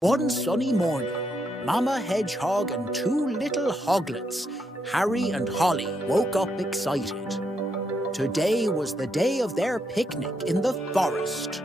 One sunny morning, Mama Hedgehog and two little hoglets, Harry and Holly, woke up excited. Today was the day of their picnic in the forest.